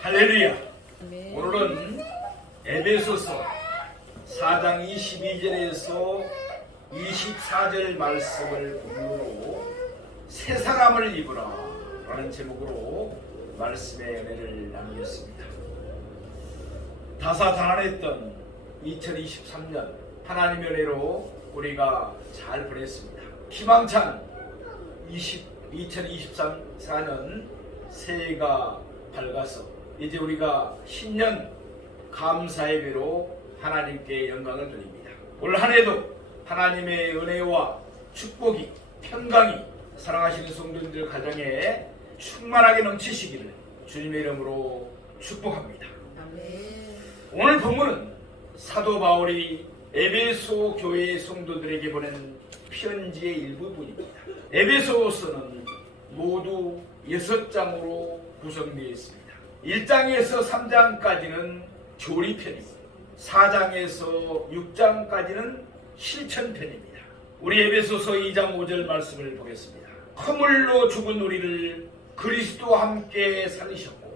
할렐루야. 오늘은 에베소서 4장 22절에서 24절 말씀을 본문으로 새 사람을 입으라 라는 제목으로 말씀의 은혜를 나누겠습니다. 다사다난했던 2023년 하나님의 은혜로 우리가 잘 보냈습니다. 희망찬 2024년 새해가 밝아서 이제 우리가 신년 감사의 배로 하나님께 영광을 드립니다. 올 한해도 하나님의 은혜와 축복이 평강이 사랑하시는 성도님들 가정에 충만하게 넘치시기를 주님의 이름으로 축복합니다. 아멘. 오늘 본문은 사도 바울이 에베소 교회 성도들에게 보낸 편지의 일부분입니다. 에베소서는 모두 6장으로 구성되어 있습니다. 1장에서 3장까지는 교리편이고 4장에서 6장까지는 실천편입니다. 우리 에베소서 2장 5절 말씀을 보겠습니다. 허물로 죽은 우리를 그리스도와 함께 살리셨고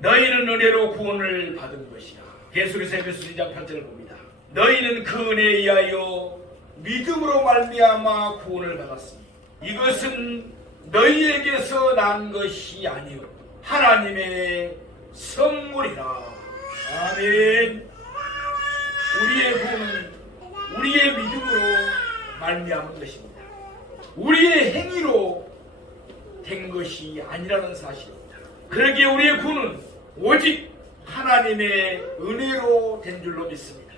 너희는 은혜로 구원을 받은 것이라. 계속해서 에베소서 2장 8절을 봅니다. 너희는 그 은혜에 의하여 믿음으로 말미암아 구원을 받았으니 이것은 너희에게서 난 것이 아니요 하나님의 선물이라. 아멘. 우리의 구원은 우리의 믿음으로 말미암은 것입니다. 우리의 행위로 된 것이 아니라는 사실입니다. 그러기에 우리의 구원은 오직 하나님의 은혜로 된 줄로 믿습니다.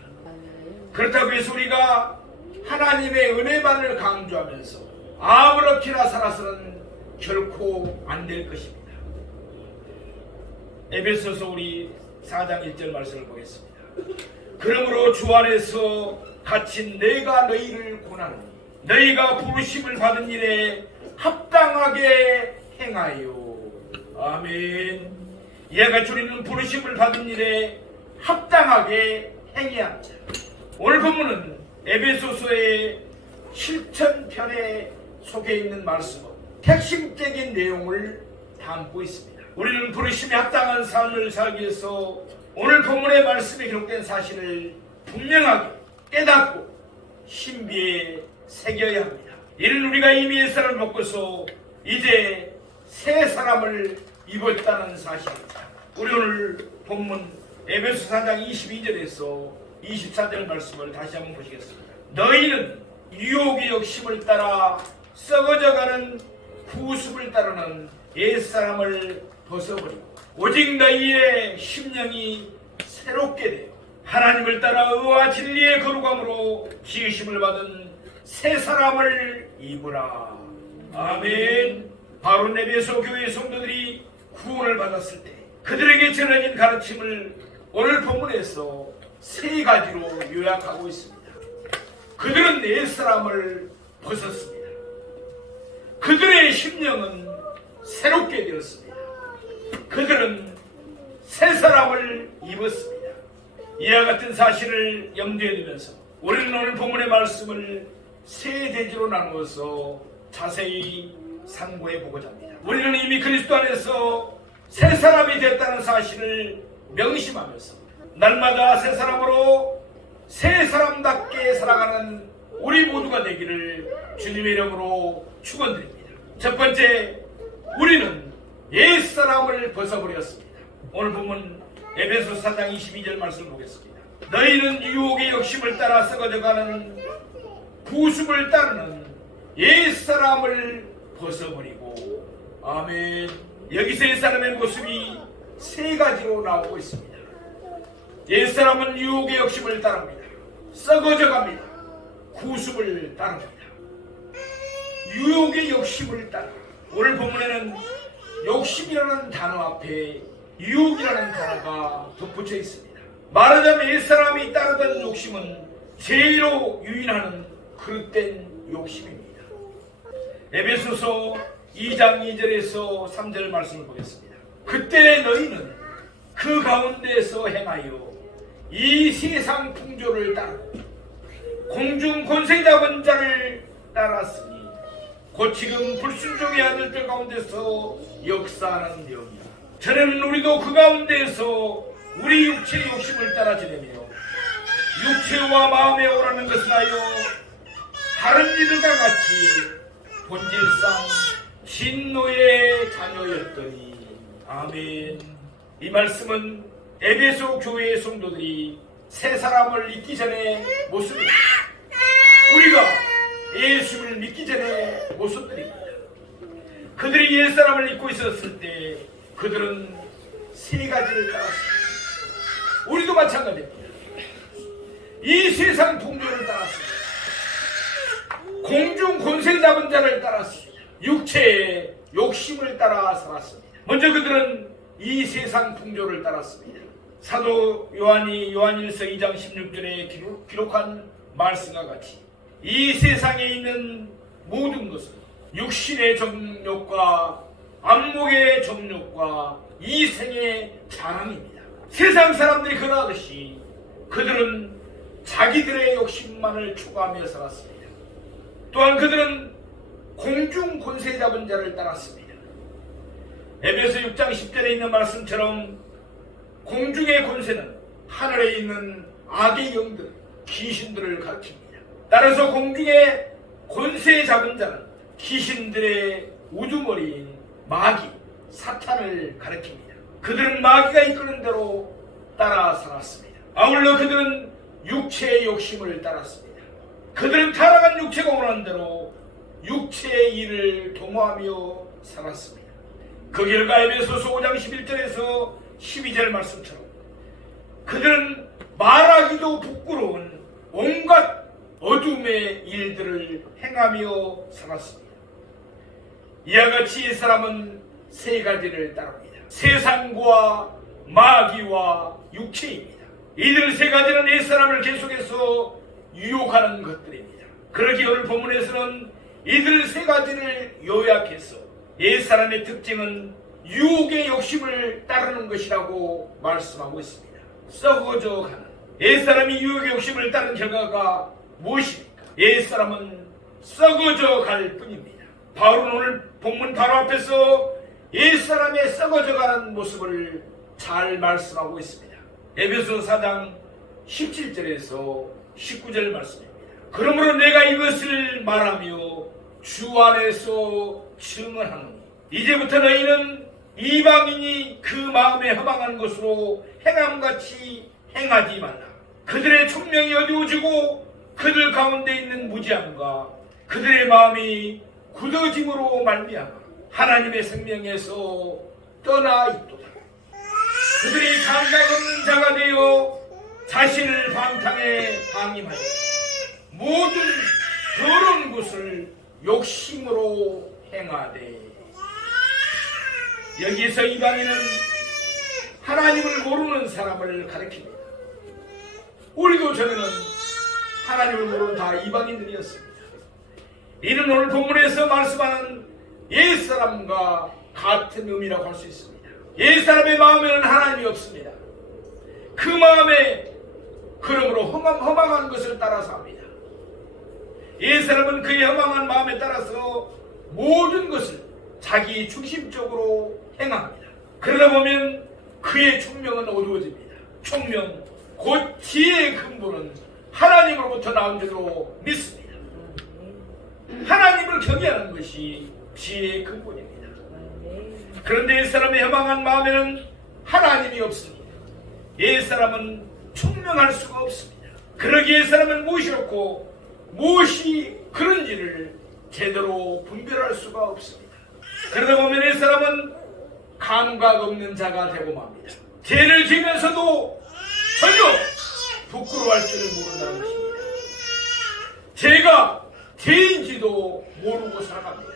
그렇다고 해서 우리가 하나님의 은혜만을 강조하면서 아무렇게나 살아서는 결코 안 될 것입니다. 에베소서 우리 4장 1절 말씀을 보겠습니다. 그러므로 주 안에서 갇힌 내가 너희를 권하노니 너희가 부르심을 받은 일에 합당하게 행하여. 아멘. 이와 같이 우리는 부르심을 받은 일에 합당하게 행해야 합니다. 오늘 본문은 에베소서의 실천편에 속해 있는 말씀은 핵심적인 내용을 담고 있습니다. 우리는 부르심에 합당한 삶을 살기 위해서 오늘 본문의 말씀에 기록된 사실을 분명하게 깨닫고 신비에 새겨야 합니다. 이는 우리가 이미 옛사람을 벗고서 이제 새 사람을 입었다는 사실입니다. 우리 오늘 본문 에베소 4장 22절에서 24절 말씀을 다시 한번 보시겠습니다. 너희는 유혹의 욕심을 따라 썩어져가는 구습을 따르는 옛사람을 벗어버리고 오직 너희의 심령이 새롭게 되어 하나님을 따라 의와 진리의 거룩함으로 지으심을 받은 새 사람을 입으라. 아멘. 바로 에베소 교회 성도들이 구원을 받았을 때 그들에게 전해진 가르침을 오늘 본문에서 세 가지로 요약하고 있습니다. 그들은 옛사람을 벗었습니다. 그들의 심령은 새롭게 되었습니다. 그들은 새 사람을 입었습니다. 이와 같은 사실을 염두에 두면서 우리는 오늘 본문의 말씀을 세 대지로 나누어서 자세히 상고해 보고자 합니다. 우리는 이미 그리스도 안에서 새 사람이 됐다는 사실을 명심하면서 날마다 새 사람으로 새 사람답게 살아가는 우리 모두가 되기를 주님의 이름으로 축원드립니다. 첫 번째, 우리는 옛사람을 벗어버렸습니다. 오늘 보면 에베소 4장 22절 말씀을 보겠습니다. 너희는 유혹의 욕심을 따라 썩어져가는 구습을 따르는 옛사람을 벗어버리고. 아멘. 여기서 옛사람의 모습이 세 가지로 나오고 있습니다. 옛사람은 유혹의 욕심을 따릅니다. 썩어져갑니다. 구습을 따릅니다. 유혹의 욕심을 따라. 오늘 본문에는 욕심이라는 단어 앞에 유혹이라는 단어가 덧붙여 있습니다. 말하자면 옛사람이 따르던 욕심은 죄로 유인하는 그릇된 욕심입니다. 에베소서 2장 2절에서 3절 말씀을 보겠습니다. 그때 너희는 그 가운데서 행하여 이 세상 풍조를 따르고 공중 권세 잡은 자를 따랐으니 곧 지금 불순종의 아들들 가운데서 역사하는 영이라. 저는 우리도 그 가운데에서 우리 육체의 욕심을 따라 지내며 육체와 마음에 오라는 것은 하여 다른 이들과 같이 본질상 진노의 자녀였더니. 아멘. 이 말씀은 에베소 교회의 성도들이 새 사람을 잊기 전에 모습입니다. 우리가 예수를 믿기 전에 모습들입니다. 그들이 옛사람을 잊고 있었을 때 그들은 세 가지를 따랐습니다. 우리도 마찬가지입니다. 이 세상 풍조를 따랐습니다. 공중 권세 잡은 자를 따랐습니다. 육체의 욕심을 따라 살았습니다. 먼저 그들은 이 세상 풍조를 따랐습니다. 사도 요한이 요한일서 2장 16절에 기록한 말씀과 같이 이 세상에 있는 모든 것은 육신의 정욕과 안목의 정욕과 이생의 자랑입니다. 세상 사람들이 그러하듯이 그들은 자기들의 욕심만을 추구하며 살았습니다. 또한 그들은 공중 권세 잡은 자를 따랐습니다. 에베소 6장 10절에 있는 말씀처럼 공중의 권세는 하늘에 있는 악의 영들, 귀신들을 가르칩니다. 따라서 공중의 권세 잡은 자는 귀신들의 우두머리인 마귀, 사탄을 가리킵니다. 그들은 마귀가 이끄는 대로 따라 살았습니다. 아울러 그들은 육체의 욕심을 따랐습니다. 그들은 타락한 육체가 원하는 대로 육체의 일을 도모하며 살았습니다. 그 결과 에베소서 5장 11절에서 12절 말씀처럼 그들은 말하기도 부끄러운 온갖 어둠의 일들을 행하며 살았습니다. 이와 같이 이 사람은 세 가지를 따릅니다. 세상과 마귀와 육체입니다. 이들 세 가지는 옛사람을 계속해서 유혹하는 것들입니다. 그러기에 오늘 본문에서는 이들 세 가지를 요약해서 옛사람의 특징은 유혹의 욕심을 따르는 것이라고 말씀하고 있습니다. 썩어져 가는 옛사람이 유혹의 욕심을 따르는 결과가 무엇입니까? 옛사람은 썩어져 갈 뿐입니다. 바울은 오늘 본문 바로 앞에서 옛사람의 썩어져 가는 모습을 잘 말씀하고 있습니다. 에베소 4장 17절에서 19절 말씀입니다. 그러므로 내가 이것을 말하며 주 안에서 증언하노니 이제부터 너희는 이방인이 그 마음에 허망한 것으로 행함같이 행하지 말라. 그들의 총명이 어두워지고 그들 가운데 있는 무지함과 그들의 마음이 굳어짐으로 말미암아 하나님의 생명에서 떠나 있도다. 그들이 감각 없는 자가 되어 자신을 방탕에 방임하여 모든 더러운 것을 욕심으로 행하되. 여기서 이방인은 하나님을 모르는 사람을 가리킵니다. 우리도 저는 하나님을 모르는 다 이방인들이었습니다. 이는 오늘 본문에서 말씀하는 옛사람과 같은 의미라고 할 수 있습니다. 옛사람의 마음에는 하나님이 없습니다. 그 마음에 그러므로 허망한 것을 따라서 합니다. 옛사람은 그의 허망한 마음에 따라서 모든 것을 자기 중심적으로 행합니다. 그러다 보면 그의 총명은 어두워집니다. 총명, 곧 지혜의 근본은 하나님으로부터 나온 줄로 믿습니다. 하나님을 경외하는 것이 지혜의 근본입니다. 그런데 옛사람의 허망한 마음에는 하나님이 없습니다. 옛사람은 총명할 수가 없습니다. 그러기에 옛사람은 무엇이 옳고 무엇이 그런지를 제대로 분별할 수가 없습니다. 그러다 보면 옛사람은 감각 없는 자가 되고 맙니다. 죄를 지면서도 전혀 부끄러워할 줄을 모른다는 것입니다. 죄가 죄인지도 모르고 살아갑니다.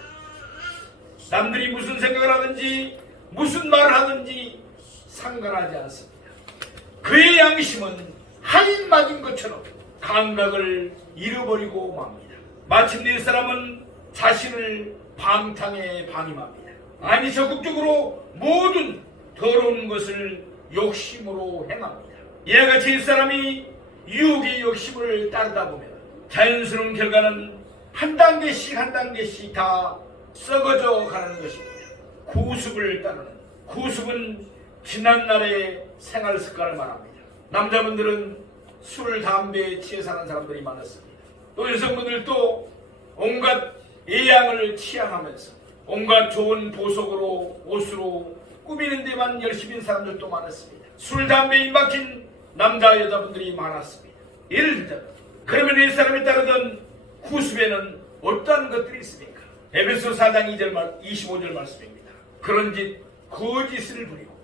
남들이 무슨 생각을 하든지 무슨 말을 하든지 상관하지 않습니다. 그의 양심은 한 맞은 것처럼 감각을 잃어버리고 맙니다. 마침내 사람은 자신을 방탕에 방임합니다. 아니 적극적으로 모든 더러운 것을 욕심으로 행합니다. 이와 같이 이 사람이 유혹의 욕심을 따르다 보면 자연스러운 결과는 한 단계씩 다 썩어져 가는 것입니다. 구습을 따르는 구습은 지난날의 생활 습관을 말합니다. 남자분들은 술, 담배에 취해 사는 사람들이 많았습니다. 또 여성분들도 온갖 예양을 취향하면서 온갖 좋은 보석으로 옷으로 꾸미는 데만 열심인 사람들도 많았습니다. 술, 담배에 입막힌 남자, 여자분들이 많았습니다. 예를 들자면 그러면 이 사람이 따르던 구습에는 어떠한 것들이 있습니까? 에베소 4장 25절 말씀입니다. 그런 짓 거짓을 부리고,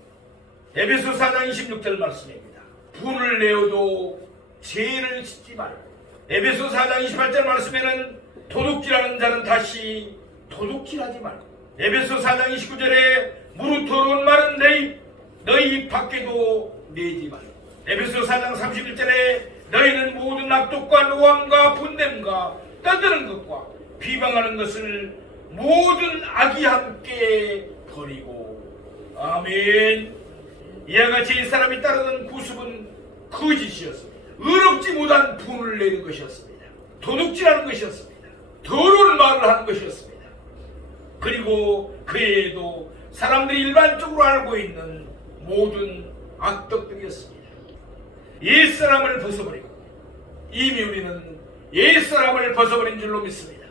에베소 4장 26절 말씀입니다. 분을 내어도 죄를 짓지 말고, 에베소 4장 28절 말씀에는 도둑질하는 자는 다시 도둑질하지 말고, 에베소 4장 29절에 무릇 더러운 말은 너희 입 밖에도 내지 말고, 에베소 4장 31절에 너희는 모든 악독과 노함과 분냄과 떠드는 것과 비방하는 것을 모든 악이 함께 버리고. 아멘. 이와 같이 이 사람이 따르던 구습은 거짓이었습니다. 의롭지 못한 분을 내는 것이었습니다. 도둑질하는 것이었습니다. 더러운 말을 하는 것이었습니다. 그리고 그 외에도 사람들이 일반적으로 알고 있는 모든 악덕들이었습니다. 옛사람을 벗어버리고, 이미 우리는 옛사람을 벗어버린 줄로 믿습니다.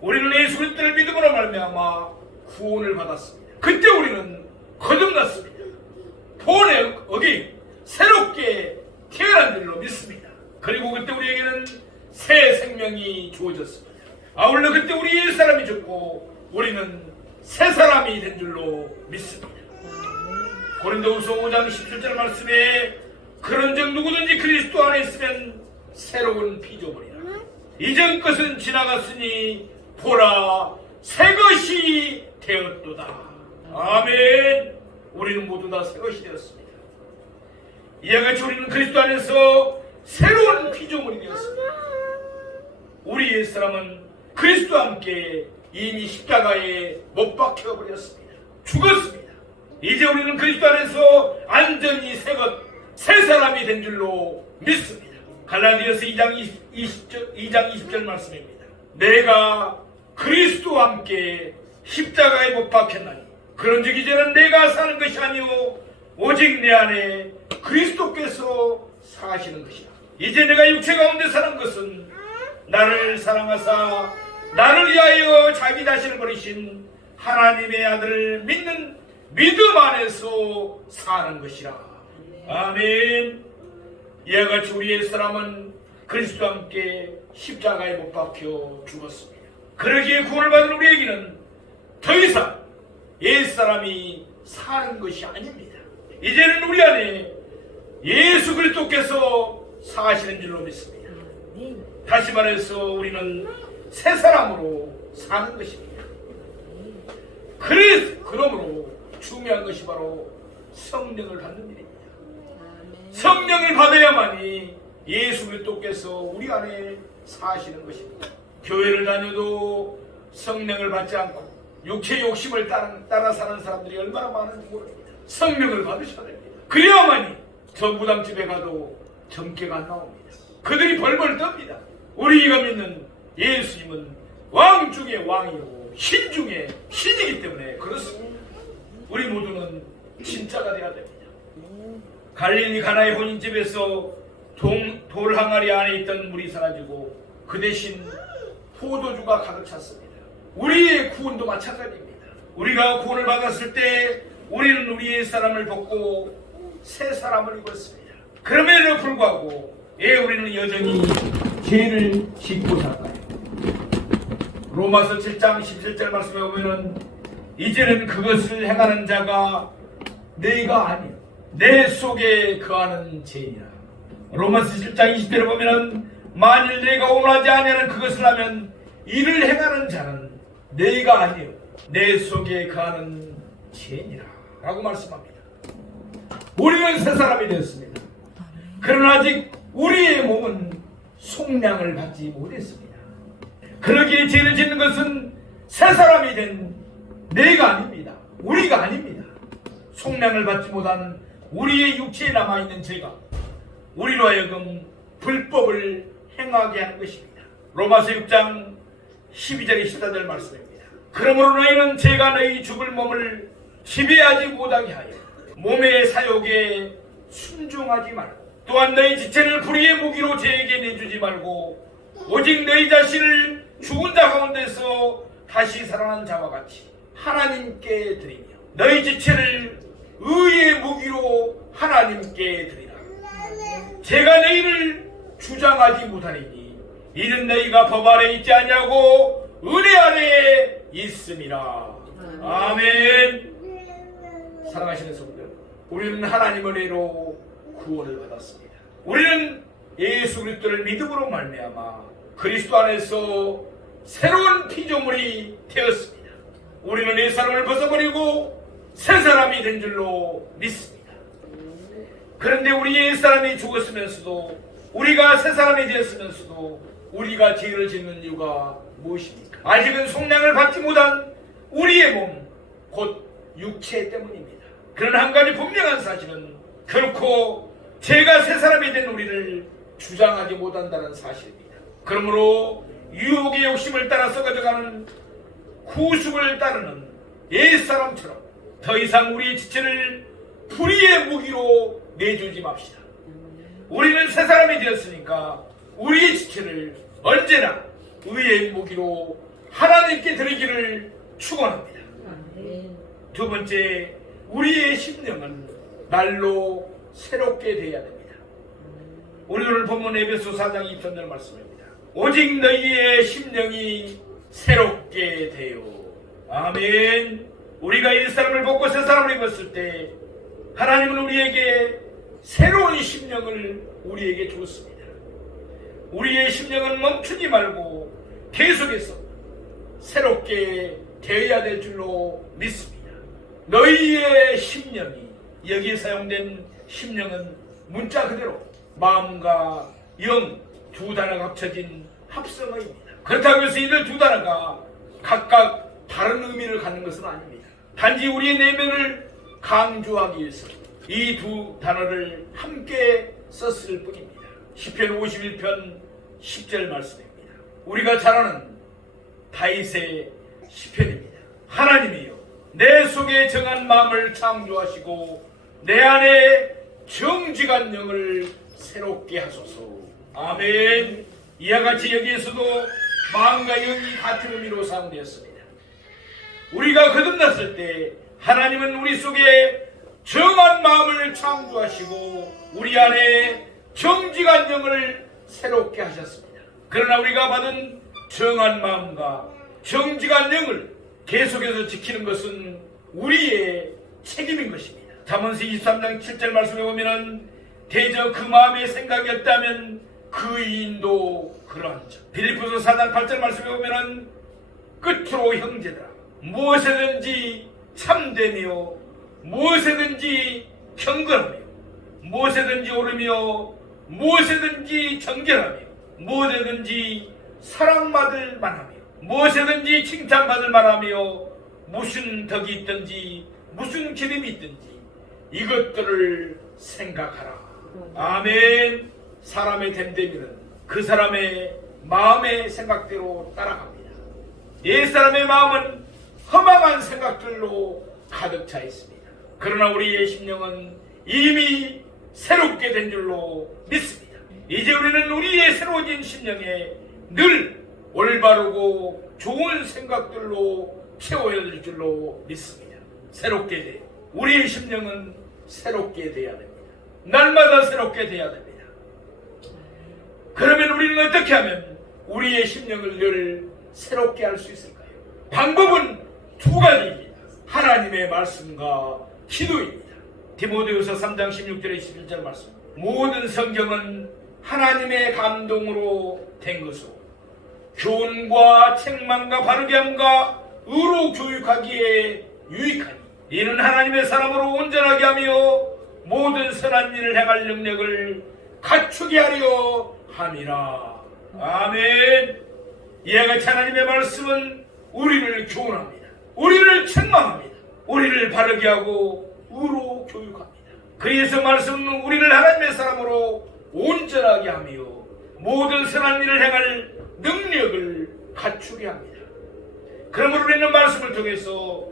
우리는 예수 그리스도를 믿음으로 말미암아 구원을 받았습니다. 그때 우리는 거듭났습니다. 본의 어기 새롭게 태어난 줄로 믿습니다. 그리고 그때 우리에게는 새 생명이 주어졌습니다. 아울러 그때 우리 옛사람이 죽고 우리는 새 사람이 된 줄로 믿습니다. 고린도후서 5장 17절 말씀에 그런즉 누구든지 그리스도 안에 있으면 새로운 피조물이라. 이전 것은 지나갔으니 보라 새 것이 되었도다. 아멘. 우리는 모두 다 새 것이 되었습니다. 이와 같이 우리는 그리스도 안에서 새로운 피조물이 되었습니다. 우리 옛사람은 그리스도와 함께 이미 십자가에 못 박혀버렸습니다. 죽었습니다. 이제 우리는 그리스도 안에서 완전히 새 사람이 된 줄로 믿습니다. 갈라디아서 2장 20절 말씀입니다. 내가 그리스도와 함께 십자가에 못 박혔나니 그런즉 이제는 내가 사는 것이 아니오 오직 내 안에 그리스도께서 사시는 것이다. 이제 내가 육체 가운데 사는 것은 나를 사랑하사 나를 위하여 자기 자신을 버리신 하나님의 아들을 믿는 믿음 안에서 사는 것이라. 아멘. 이와 같이 우리 옛사람은 그리스도와 함께 십자가에 못 박혀 죽었습니다. 그러기에 구원을 받은 우리에게는 더 이상 옛사람이 사는 것이 아닙니다. 이제는 우리 안에 예수 그리스도께서 사시는 줄로 믿습니다. 다시 말해서 우리는 새 사람으로 사는 것입니다. 그러므로 중요한 것이 바로 성령을 받는 일입니다. 성령을 받아야만이 예수 그리스도께서 우리 안에 사시는 것입니다. 교회를 다녀도 성령을 받지 않고 육체 욕심을 따라 사는 사람들이 얼마나 많은지 모릅니다. 성령을 받으셔야 됩니다. 그래야만이 저 무당집에 가도 점괘가 안 나옵니다. 그들이 벌벌 떱니다. 우리가 믿는 예수님은 왕 중에 왕이고 신 중에 신이기 때문에 그렇습니다. 우리 모두는 진짜가 되어야 됩니다. 갈릴리 가나의 혼인집에서 돌 항아리 안에 있던 물이 사라지고 그 대신 포도주가 가득 찼습니다. 우리의 구원도 마찬가지입니다. 우리가 구원을 받았을 때 우리는 우리의 사람을 벗고 새 사람을 입었습니다. 그럼에도 불구하고 왜 우리는 여전히 죄를 짓고 살까요? 로마서 7장 17절 말씀에 보면은 이제는 그것을 행하는 자가 내가 아니요 내 속에 거하는 죄이라. 로마서 7장 20절에 보면은 만일 내가 원하지 아니하는 그것을 하면 이를 행하는 자는 내가 아니요 내 속에 거하는 죄니라 라고 말씀합니다. 우리는 새 사람이 되었습니다. 그러나 아직 우리의 몸은 속량을 받지 못했습니다. 그러기에 죄를 짓는 것은 새 사람이 된 내가 아닙니다. 우리가 아닙니다. 속량을 받지 못한 우리의 육체에 남아있는 죄가 우리로 하여금 불법을 행하게 하는 것입니다. 로마서 6장 12절에 14절 말씀입니다. 그러므로 너희는 죄가 너희 죽을 몸을 지배하지 못하게 하여 몸의 사욕에 순종하지 말고 또한 너희 지체를 불의의 무기로 죄에게 내주지 말고 오직 너희 자신을 죽은 자 가운데서 다시 살아난 자와 같이 하나님께 드리며 너희 지체를 의의 무기로 하나님께 드리라. 제가 너희를 주장하지 못하리니 이는 너희가 법 아래 있지 아니하고 은혜 아래 있음이라. 아멘. 사랑하시는 성도들, 우리는 하나님의 은혜로 구원을 받았습니다. 우리는 예수 그리스도를 믿음으로 말미암아 그리스도 안에서 새로운 피조물이 되었습니다. 우리는 옛 사람을 벗어버리고 새 사람이 된 줄로 믿습니다. 그런데 우리 옛 사람이 죽었으면서도 우리가 새 사람이 되었으면서도 우리가 죄를 짓는 이유가 무엇입니까? 아직은 속량을 받지 못한 우리의 몸, 곧 육체 때문입니다. 그런 한 가지 분명한 사실은 결코 죄가 새 사람이 된 우리를 주장하지 못한다는 사실입니다. 그러므로 유혹의 욕심을 따라 썩어져가는 구습을 따르는 옛사람처럼 더 이상 우리의 지체를 불의의 무기로 내주지 맙시다. 우리는 새 사람이 되었으니까 우리의 지체를 언제나 의의 무기로 하나님께 드리기를 축원합니다. 두 번째, 우리의 심령은 날로 새롭게 되어야 됩니다. 오늘 본문 에베소 4장 23절 말씀입니다. 오직 너희의 심령이 새롭게 되어. 아멘. 우리가 옛사람을 벗고 새사람을 입었을 때 하나님은 우리에게 새로운 심령을 우리에게 주었습니다. 우리의 심령은 멈추지 말고 계속해서 새롭게 되어야 될 줄로 믿습니다. 너희의 심령이, 여기에 사용된 심령은 문자 그대로 마음과 영 두 단어가 합쳐진 합성어입니다. 그렇다고 해서 이들 두 단어가 각각 다른 의미를 갖는 것은 아닙니다. 단지 우리의 내면을 강조하기 위해서 이 두 단어를 함께 썼을 뿐입니다. 시편 51편 10절 말씀입니다. 우리가 잘 아는 다윗의 시편입니다. 하나님이여, 내 속에 정한 마음을 창조하시고 내 안에 정직한 영을 새롭게 하소서. 아멘. 이와 같이 여기에서도 마음과 영이 같은 의미로 사용되었습니다. 우리가 거듭났을 때 하나님은 우리 속에 정한 마음을 창조하시고 우리 안에 정직한 영을 새롭게 하셨습니다. 그러나 우리가 받은 정한 마음과 정직한 영을 계속해서 지키는 것은 우리의 책임인 것입니다. 잠언서 23장 7절 말씀에 보면은 대저 그 마음의 생각이었다면 그 이인도 그러한자. 빌립보서 4장 8절 말씀에 보면은 끝으로 형제들아 무엇이든지 참되며 무엇이든지 경건하며 무엇이든지 옳으며 무엇이든지 정결하며 무엇이든지 사랑받을 만하며 무엇이든지 칭찬받을 만하며 무슨 덕이 있든지 무슨 기름이 있든지 이것들을 생각하라. 아멘. 사람의 됨됨이는 그 사람의 마음의 생각대로 따라갑니다. 옛사람의 마음은 허망한 생각들로 가득 차 있습니다. 그러나 우리의 심령은 이미 새롭게 된 줄로 믿습니다. 이제 우리는 우리의 새로워진 심령에 늘 올바르고 좋은 생각들로 채워야 될 줄로 믿습니다. 새롭게 돼요. 우리의 심령은 새롭게 돼야 됩니다. 날마다 새롭게 돼야 됩니다. 그러면 우리는 어떻게 하면 우리의 심령을 늘 새롭게 할 수 있을까요? 방법은 두 가지입니다. 하나님의 말씀과 기도입니다. 디모데후서 3장 16절에 11절 말씀. 모든 성경은 하나님의 감동으로 된 것으로 교훈과 책망과 바르게 함과 의로 교육하기에 유익하니 이는 하나님의 사람으로 온전하게 하며 모든 선한 일을 행할 능력을 갖추게 하려 함이라. 아멘. 이와 같이 하나님의 말씀은 우리를 교훈합니다. 우리를 책망합니다. 우리를 바르게 하고 의로 교육합니다. 그래서 말씀은 우리를 하나님의 사람으로 온전하게 하며 모든 선한 일을 행할 능력을 갖추게 합니다. 그러므로 우리는 말씀을 통해서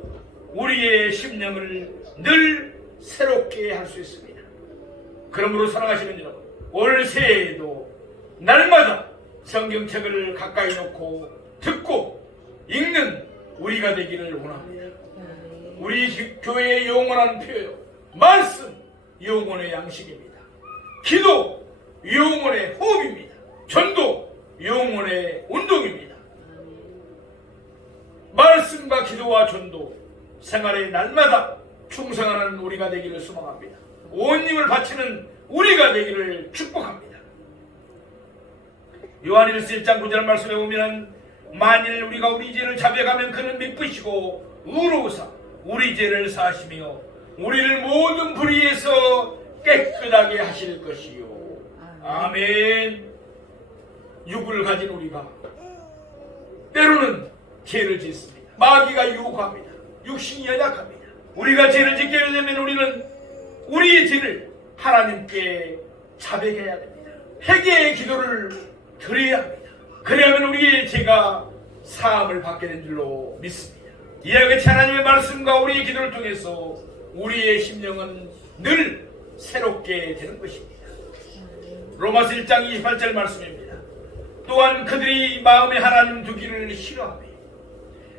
우리의 심령을 늘 새롭게 할 수 있습니다. 그러므로 사랑하시는 여러분, 올 새해에도 날마다 성경책을 가까이 놓고 듣고 읽는 우리가 되기를 원합니다. 우리 교회의 영원한 표요, 말씀 영혼의 양식입니다. 기도 영혼의 호흡입니다. 전도 영혼의 운동입니다. 말씀과 기도와 전도 생활의 날마다 충성하는 우리가 되기를 소망합니다. 온 힘을 바치는 우리가 되기를 축복합니다. 요한일서 1장 9절 말씀에 보면 만일 우리가 우리 죄를 자백하면 그는 미쁘시고 의로우사 우리 죄를 사하시며 우리를 모든 불의에서 깨끗하게 하실 것이요. 아멘. 육을 가진 우리가 때로는 죄를 짓습니다. 마귀가 유혹합니다. 육신이 연약합니다. 우리가 죄를 짓게 되면 우리는 우리의 죄를 하나님께 자백해야 됩니다. 회개의 기도를 드려야 합니다. 그래야만 우리의 죄가 사함을 받게 된 줄로 믿습니다. 이와 같이 하나님의 말씀과 우리의 기도를 통해서 우리의 심령은 늘 새롭게 되는 것입니다. 로마서 1장 28절 말씀입니다. 또한 그들이 마음에 하나님 두기를 싫어하며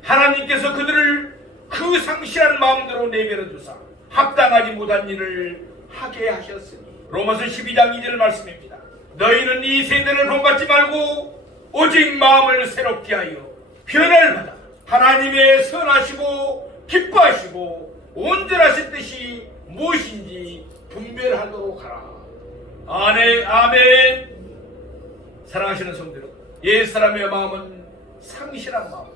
하나님께서 그들을 그 상실한 마음대로 내버려 두사 합당하지 못한 일을 하게 하셨으니. 로마서 12장 2절 말씀입니다. 너희는 이 세대를 본받지 말고 오직 마음을 새롭게 하여 변화를 받아 하나님의 선하시고 기뻐하시고 온전하신 뜻이 무엇인지 분별하도록 하라. 아멘. 사랑하시는 성도 여러분, 옛사람의 마음은 상실한 마음,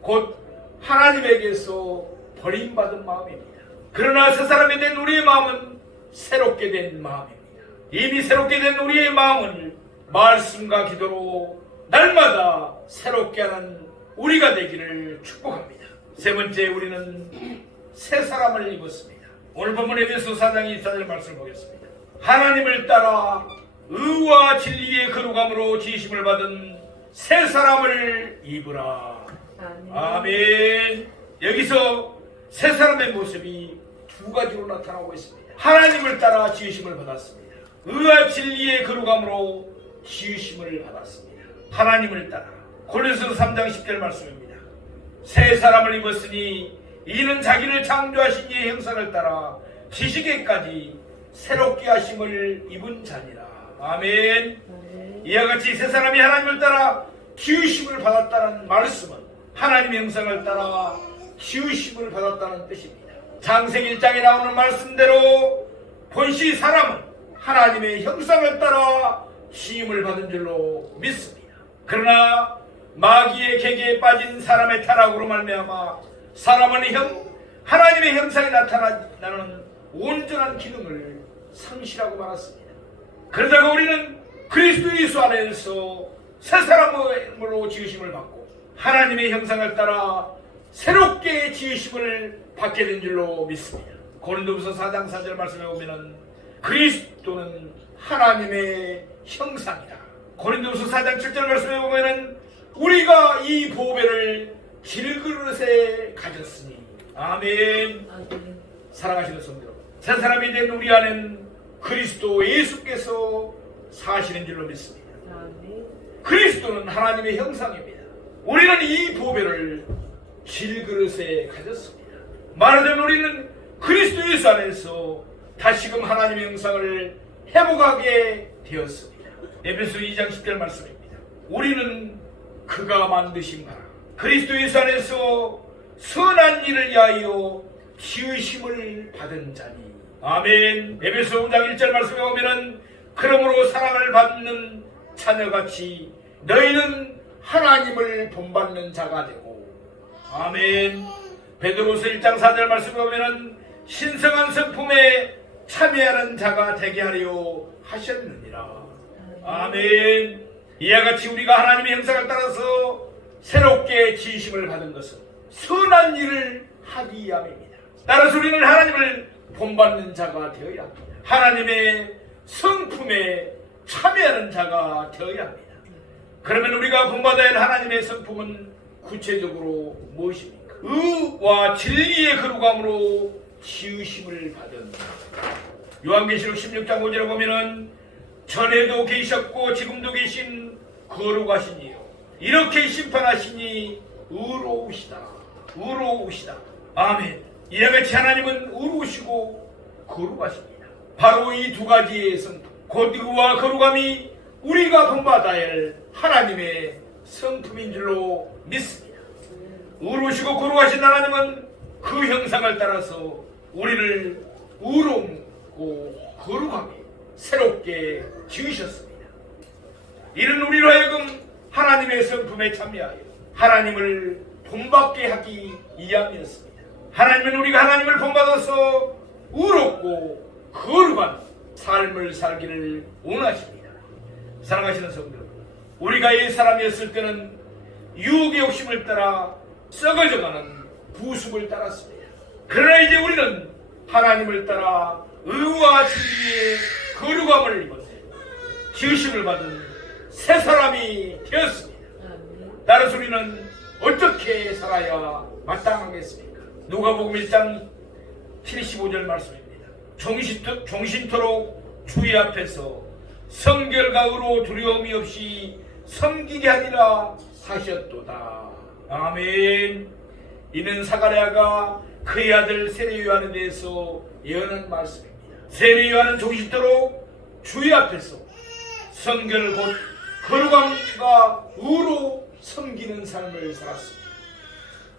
곧 하나님에게서 버림받은 마음입니다. 그러나 새 사람이 된 우리의 마음은 새롭게 된 마음입니다. 이미 새롭게 된 우리의 마음을 말씀과 기도로 날마다 새롭게 하는 우리가 되기를 축복합니다. 세 번째, 우리는 새 사람을 입었습니다. 오늘 본문 에베소 4장 24절 말씀을 보겠습니다. 하나님을 따라 의와 진리의 거룩함으로 지으심을 받은 새 사람을 입으라. 아멘. 여기서 새 사람의 모습이 두 가지로 나타나고 있습니다. 하나님을 따라 지으심을 받았습니다. 의와 진리의 거룩함으로 지으심을 받았습니다. 하나님을 따라. 고린도서 3장 10절 말씀입니다. 새 사람을 입었으니 이는 자기를 창조하신 이의 형상을 따라 지식에까지 새롭게 하심을 입은 자니라. 아멘. 이와 같이 새 사람이 하나님을 따라 지으심을 받았다는 말씀은 하나님의 형상을 따라 지으심을 받았다는 뜻입니다. 창세기 1장에 나오는 말씀대로 본시 사람은 하나님의 형상을 따라 지음을 받은 줄로 믿습니다. 그러나 마귀의 계계에 빠진 사람의 타락으로 말미암아 사람은 하나님의 형상이 나타나는 온전한 기능을 상실하고 말았습니다. 그러다가 우리는 그리스도 예수 안에서 새 사람으로 지으심을 받고 하나님의 형상을 따라 새롭게 지으심을 받게 된 줄로 믿습니다. 고린도후서 4장 4절 말씀에 보면은 그리스도는 하나님의 형상이다. 고린도후서 4장 7절 말씀에 보면은 우리가 이 보배를 질그릇에 가졌으니. 아멘. 사랑하시는 성도 여러분, 새 사람이 된 우리 안에는 그리스도 예수께서 사시는 줄로 믿습니다. 그리스도는 하나님의 형상입니다. 우리는 이 보배를 질그릇에 가졌습니다. 말하자면 우리는 그리스도 예수 안에서 다시금 하나님의 형상을 회복하게 되었습니다. 에베소 2장 10절 말씀입니다. 우리는 그가 만드신 바라 그리스도 예수 안에서 선한 일을 위하여 지으심을 받은 자니. 아멘. 에베소 5장 1절 말씀에 보면은 그러므로 사랑을 받는 자녀같이 너희는 하나님을 본받는 자가 되고. 아멘. 베드로서 1장 4절 말씀에 보면은 신성한 성품에 참여하는 자가 되게 하려 하셨느니라. 아멘. 이와 같이 우리가 하나님의 형상을 따라서 새롭게 지으심을 받은 것은 선한 일을 하기 위함입니다. 따라서 우리는 하나님을 본받는 자가 되어야 합니다. 하나님의 성품에 참여하는 자가 되어야 합니다. 그러면 우리가 본받아야 할 하나님의 성품은 구체적으로 무엇입니까? 의와 진리의 거룩함으로 지으심을 받은 요한계시록 16장 5절에 보면은 전에도 계셨고 지금도 계신 거룩하신 이요 이렇게 심판하시니 의로우시다. 의로우시다. 아멘. 이와 같이 하나님은 의로우시고 거룩하십니다. 바로 이 두 가지의 성품 곧 의와 거룩함이 우리가 본받아야 할 하나님의 성품인 줄로 믿습니다. 의로우시고 거룩하신 하나님은 그 형상을 따라서 우리를 의롭고 거룩하게 새롭게 지으셨습니다. 이는 우리로 하여금 하나님의 성품에 참여하여 하나님을 본받게 하기 위함이었습니다. 하나님은 우리가 하나님을 본받아서 의롭고 거룩한 삶을 살기를 원하십니다. 사랑하시는 성도 여러분, 우리가 옛 사람이었을 때는 유혹의 욕심을 따라 썩어져가는 부습을 따랐습니다. 그러나 이제 우리는 하나님을 따라 의와 진리의 거룩함을 입어서 지으심을 받은 새 사람이 되었습니다. 따라서 우리는 어떻게 살아야 마땅하겠습니까? 누가복음 1장 75절 말씀입니다. 종신토록 주의 앞에서 성결과 의로 두려움이 없이 섬기게 하리라 하셨도다. 아멘. 이는 사가랴가 그의 아들 세례 요한에 대해서 예언한 말씀입니다. 세례 요한은 종신토록 주의 앞에서 성결 곧 거룩함과 의로 섬기는 삶을 살았습니다.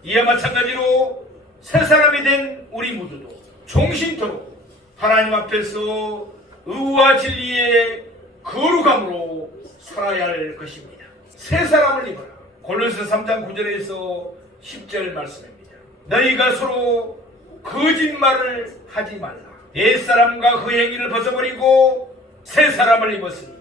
이와 마찬가지로 새 사람이 된 우리 모두도 종신토록 하나님 앞에서 의와 진리의 거룩함으로 살아야 할 것입니다. 새 사람을 입어라. 골로새 3장 9절에서 10절 말씀입니다. 너희가 서로 거짓말을 하지 말라. 옛사람과 그 행위를 벗어버리고 새 사람을 입었으니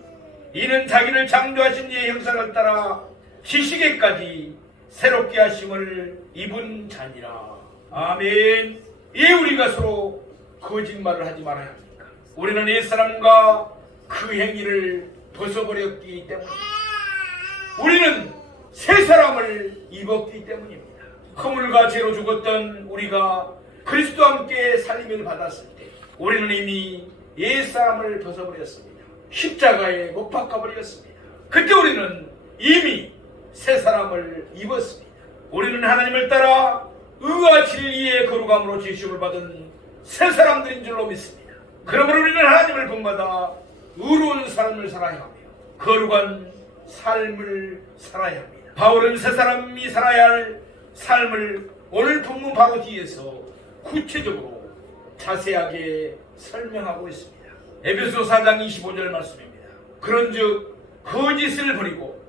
이는 자기를 창조하신 이의 형상을 따라 시시게까지 새롭게 하심을 입은 자니라. 아멘. 왜 우리가 서로 거짓말을 하지 말아야 합니까? 우리는 옛사람과 그 행위를 벗어버렸기 때문입니다. 우리는 새 사람을 입었기 때문입니다. 허물과 죄로 죽었던 우리가 그리스도와 함께 살림을 받았을 때 우리는 이미 옛사람을 벗어버렸습니다. 십자가에 못 박아버렸습니다. 그때 우리는 이미 새 사람을 입었습니다. 우리는 하나님을 따라 의와 진리의 거룩함으로 지으심을 받은 새 사람들인 줄로 믿습니다. 그러므로 우리는 하나님을 본받아 의로운 삶을 살아야 하며 거룩한 삶을 살아야 합니다. 바울은 새 사람이 살아야 할 삶을 오늘 본문 바로 뒤에서 구체적으로 자세하게 설명하고 있습니다. 에베소 4장 25절 말씀입니다. 그런즉 거짓을 버리고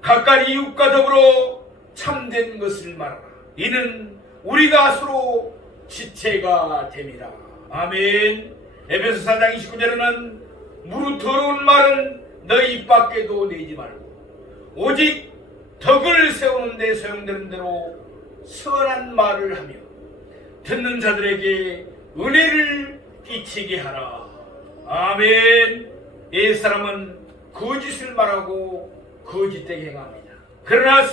각각 이웃과 더불어 참된 것을 말하라. 이는 우리가 서로 지체가 됨이라. 아멘. 에베소 4장 29절에는 무릇 더러운 말은 너희 입 밖에도 내지 말고 오직 덕을 세우는 데 소용되는 대로 선한 말을 하며 듣는 자들에게 은혜를 끼치게 하라. 아멘. 옛사람은 거짓을 말하고 거짓되게 행합니다. 그러나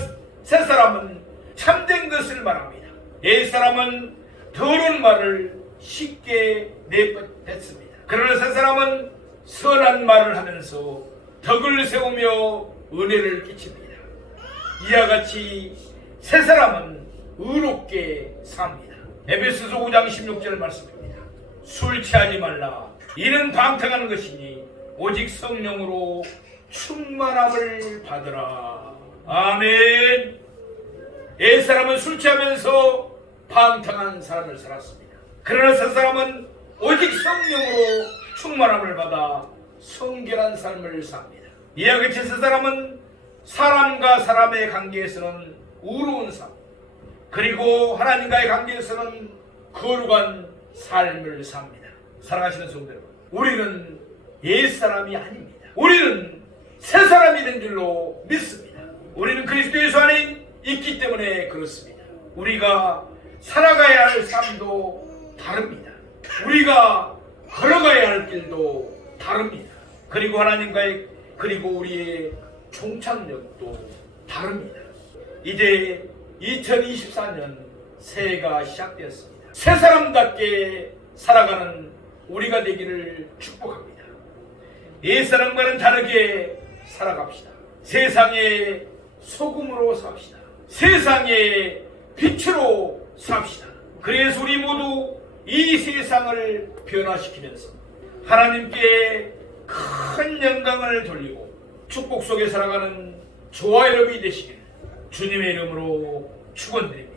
새 사람은 참된 것을 말합니다. 옛사람은 더러운 말을 쉽게 내뱉습니다. 그러나 새 사람은 선한 말을 하면서 덕을 세우며 은혜를 끼칩니다. 이와 같이 새 사람은 의롭게 삽니다. 에베소서 5장 16절 말씀입니다. 술 취하지 말라. 이는 방탕한 것이니 오직 성령으로 충만함을 받으라. 아멘. 옛사람은 술 취하면서 방탕한 삶을 살았습니다. 그러나 새 사람은 오직 성령으로 충만함을 받아 성결한 삶을 삽니다. 이와 같이 새 사람은 사람과 사람의 관계에서는 의로운 삶, 그리고 하나님과의 관계에서는 거룩한 삶을 삽니다. 사랑하시는 성도 여러분, 우리는 옛사람이 아닙니다. 우리는 새 사람이 된 줄로 믿습니다. 우리는 그리스도 예수 안에 있기 때문에 그렇습니다. 우리가 살아가야 할 삶도 다릅니다. 우리가 걸어가야 할 길도 다릅니다. 그리고 하나님과의 그리고 우리의 종착역도 다릅니다. 이제 2024년 새해가 시작되었습니다. 새 사람답게 살아가는 우리가 되기를 축복합니다. 옛사람과는 다르게 살아갑시다. 세상의 소금으로 삽시다. 세상의 빛으로 삽시다. 그래서 우리 모두 이 세상을 변화시키면서 하나님께 큰 영광을 돌리고 축복 속에 살아가는 저와 여러분이 되시기를 주님의 이름으로 축원드립니다.